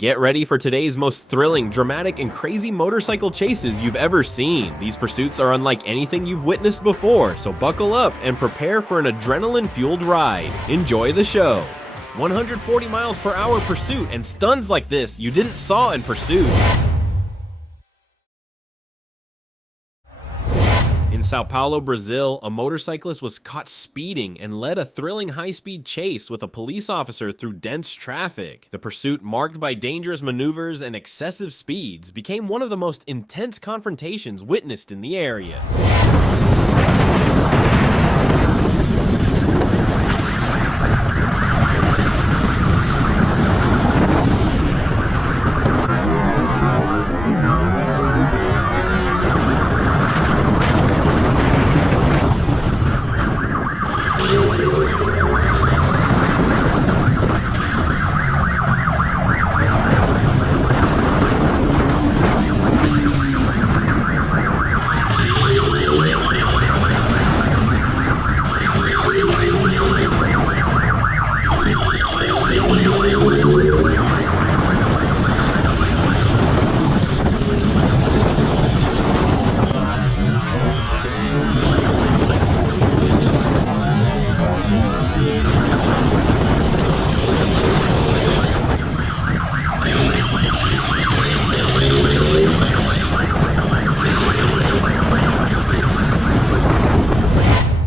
Get ready for today's most thrilling, dramatic, and crazy motorcycle chases you've ever seen. These pursuits are unlike anything you've witnessed before, so buckle up and prepare for an adrenaline-fueled ride. Enjoy the show. 140 miles per hour pursuit and stunts like this you didn't saw in Pursuit. In Sao Paulo, Brazil, a motorcyclist was caught speeding and led a thrilling high-speed chase with a police officer through dense traffic. The pursuit, marked by dangerous maneuvers and excessive speeds, became one of the most intense confrontations witnessed in the area.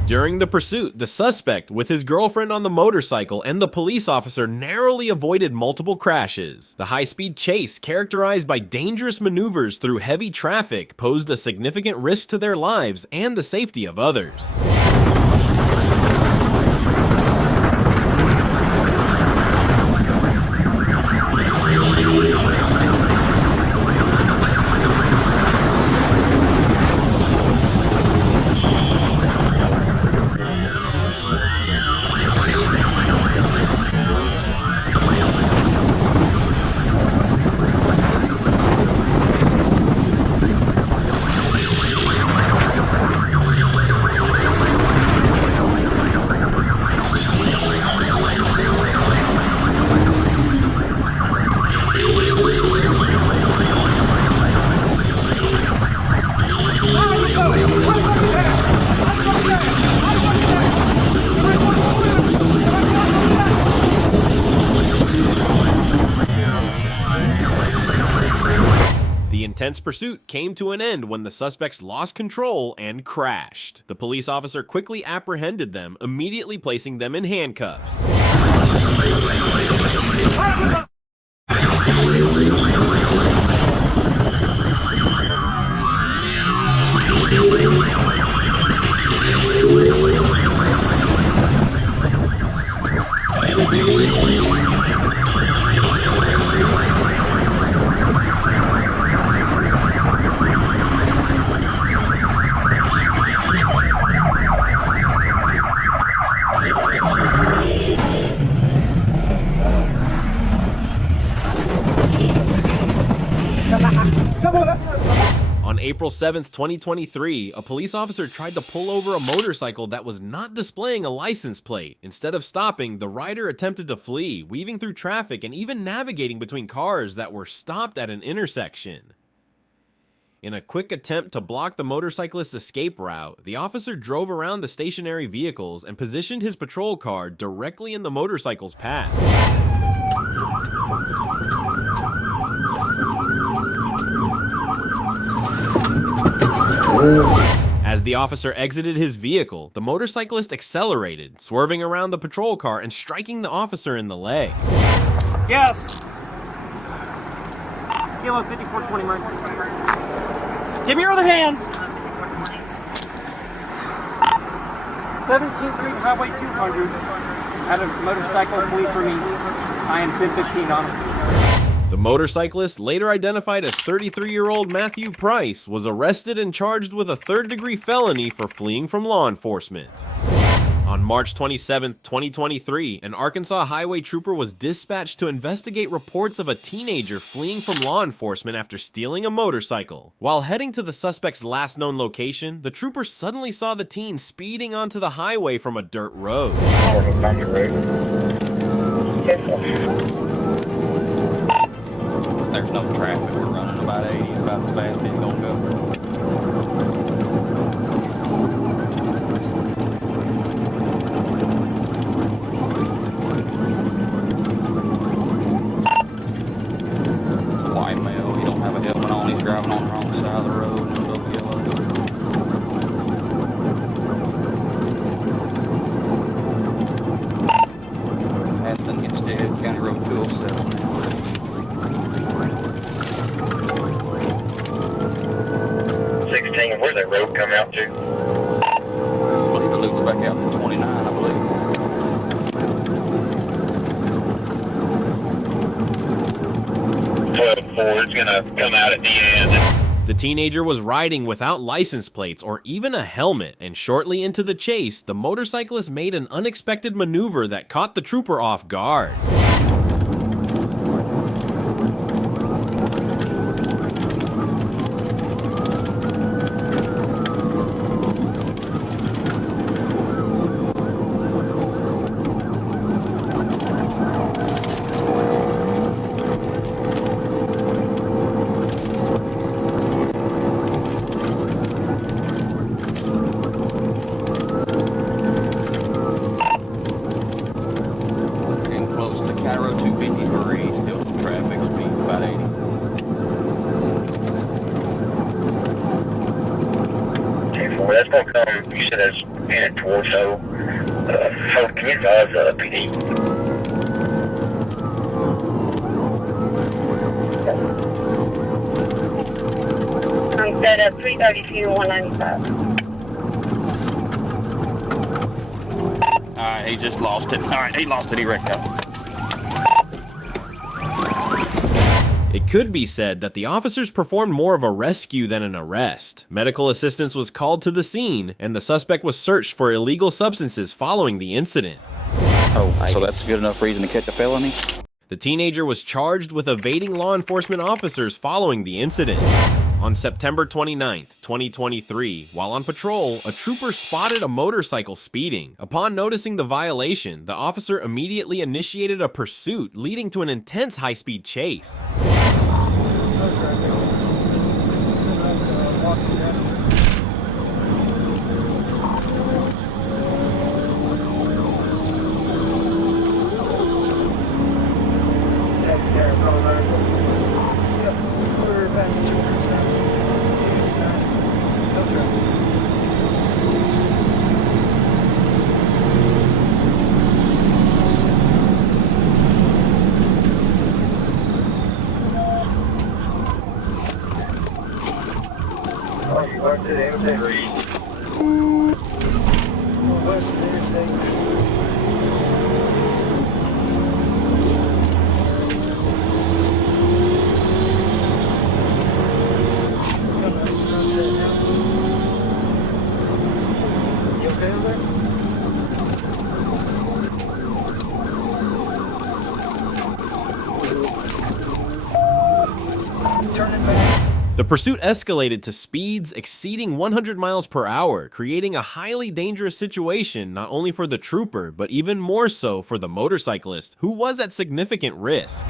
During the pursuit, the suspect, with his girlfriend on the motorcycle and the police officer, narrowly avoided multiple crashes. The high-speed chase, characterized by dangerous maneuvers through heavy traffic, posed a significant risk to their lives and the safety of others. The intense pursuit came to an end when the suspects lost control and crashed. The police officer quickly apprehended them, immediately placing them in handcuffs. On April 7th, 2023, a police officer tried to pull over a motorcycle that was not displaying a license plate. Instead of stopping, the rider attempted to flee, weaving through traffic and even navigating between cars that were stopped at an intersection. In a quick attempt to block the motorcyclist's escape route, the officer drove around the stationary vehicles and positioned his patrol car directly in the motorcycle's path. As the officer exited his vehicle, the motorcyclist accelerated, swerving around the patrol car and striking the officer in the leg. Yes! Kilo 5420, Marion. Give me your other hand! 17th Street Highway 200. Had a motorcycle flee for me. I am 1015 on him. The motorcyclist, later identified as 33-year-old Matthew Price, was arrested and charged with a third-degree felony for fleeing from law enforcement. On March 27, 2023, an Arkansas highway trooper was dispatched to investigate reports of a teenager fleeing from law enforcement after stealing a motorcycle. While heading to the suspect's last known location, the trooper suddenly saw the teen speeding onto the highway from a dirt road. no traffic. We're running about 80, about as fast as it's gonna go. It's a white male. He don't have a helmet on. He's driving on the wrong side of the road. And both yellow. Hanson instead, County Road 207. Where's that road come out to? I believe it loops back out to 29, I believe. 12-4, it's gonna come out at the end. The teenager was riding without license plates or even a helmet, and shortly into the chase, the motorcyclist made an unexpected maneuver that caught the trooper off guard. That's gonna come, you said that's headed towards, so, can you advise, PD? I'm set up 332 195. Alright, he just lost it. Alright, he lost it. He wrecked out. It could be said that the officers performed more of a rescue than an arrest. Medical assistance was called to the scene, and the suspect was searched for illegal substances following the incident. Oh, so that's good enough reason to catch a felony? The teenager was charged with evading law enforcement officers following the incident. On September 29th, 2023, while on patrol, a trooper spotted a motorcycle speeding. Upon noticing the violation, the officer immediately initiated a pursuit, leading to an intense high-speed chase. The pursuit escalated to speeds exceeding 100 miles per hour, creating a highly dangerous situation not only for the trooper, but even more so for the motorcyclist, who was at significant risk.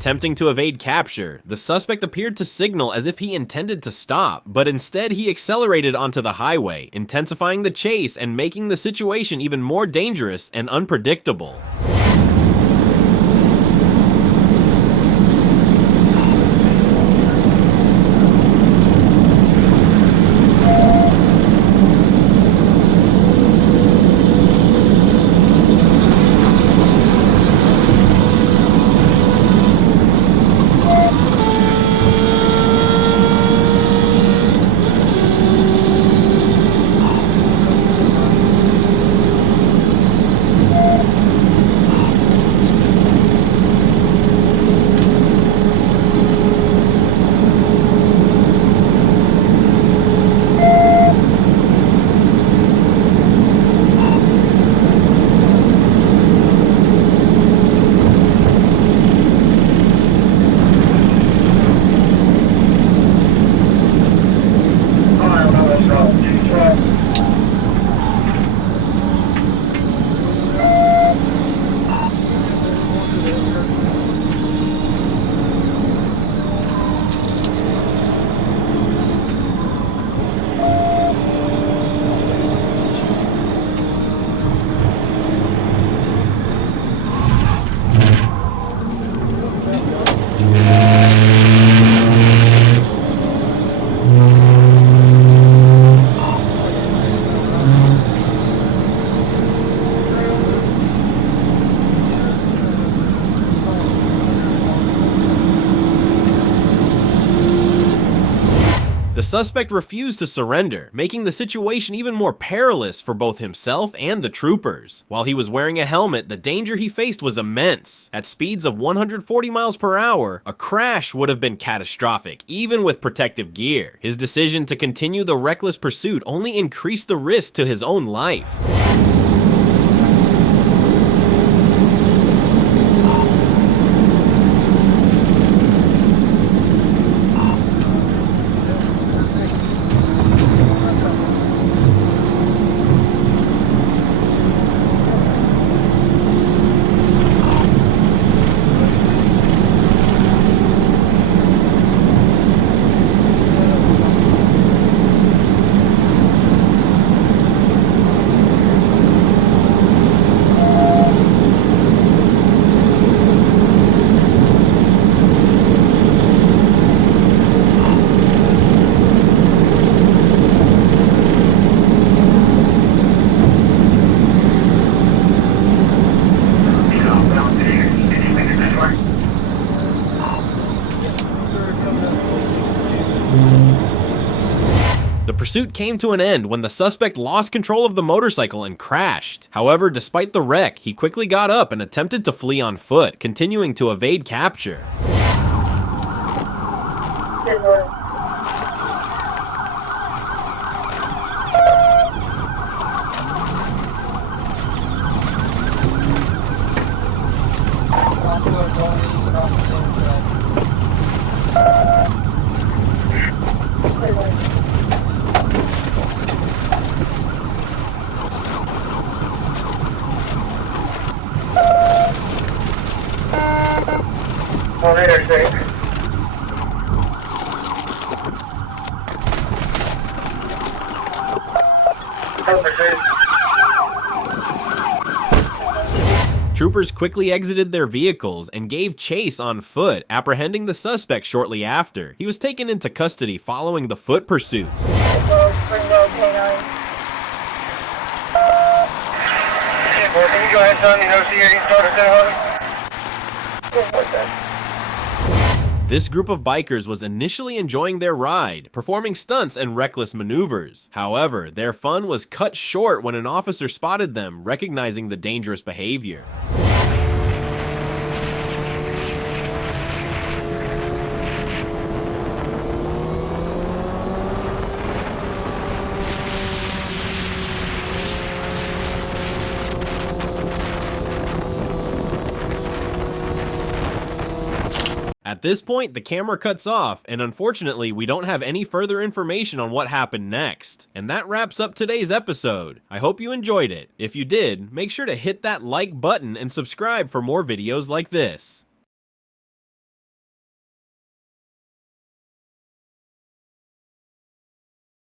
attempting to evade capture, the suspect appeared to signal as if he intended to stop, but instead he accelerated onto the highway, intensifying the chase and making the situation even more dangerous and unpredictable. The suspect refused to surrender, making the situation even more perilous for both himself and the troopers. While he was wearing a helmet, the danger he faced was immense. At speeds of 140 miles per hour, a crash would have been catastrophic, even with protective gear. His decision to continue the reckless pursuit only increased the risk to his own life. The pursuit came to an end when the suspect lost control of the motorcycle and crashed. However, despite the wreck, he quickly got up and attempted to flee on foot, continuing to evade capture. On interstate. Troopers quickly exited their vehicles and gave chase on foot, apprehending the suspect shortly after. He was taken into custody following the foot pursuit. Springdale K9. Can you go ahead, son? You know, see your starter center. This group of bikers was initially enjoying their ride, performing stunts and reckless maneuvers. However, their fun was cut short when an officer spotted them, recognizing the dangerous behavior. At this point, the camera cuts off, and unfortunately, we don't have any further information on what happened next. And that wraps up today's episode. I hope you enjoyed it. If you did, make sure to hit that like button and subscribe for more videos like this.